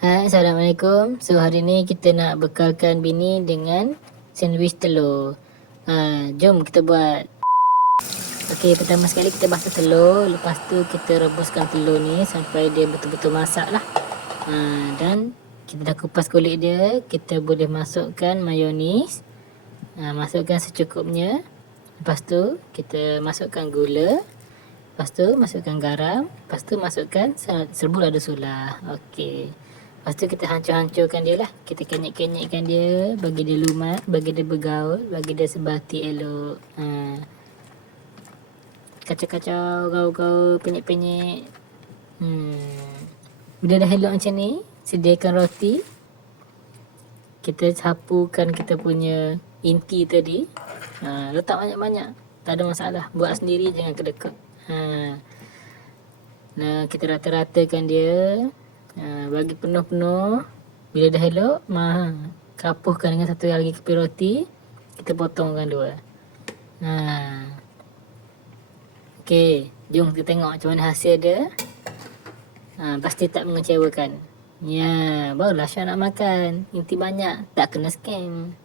Hai, Assalamualaikum. So, hari ni kita nak bekalkan bini dengan sandwich telur. Jom kita buat. Okey, pertama sekali kita basuh telur. Lepas tu kita rebuskan telur ni sampai dia betul-betul masak lah. Dan kita dah kupas kulit dia. Kita boleh masukkan mayonis. Masukkan secukupnya. Lepas tu kita masukkan gula. Lepas tu masukkan garam. Lepas tu masukkan serbuk lada sulah. Okey. Lepas tu kita hancur-hancurkan dia lah. Kita kenyek-kenyekkan dia. Bagi dia lumat. Bagi dia bergaul. Bagi dia sebati elok. Kacau-kacau. Gaul-gaul. Penyek-penyek. Bila dah elok macam ni. Sediakan roti. Kita sapukan kita punya inti tadi. Letak banyak-banyak. Tak ada masalah. Buat sendiri, jangan kedekut. Nah, kita rata-ratakan dia. Bagi penuh-penuh. Bila dah elok, kapuhkan dengan satu lagi keping roti. Kita potongkan dua. Okey, jom kita tengok macam mana hasil dia. Pasti tak mengecewakan. Ya, barulah Syah nak makan. Inti banyak, tak kena scam.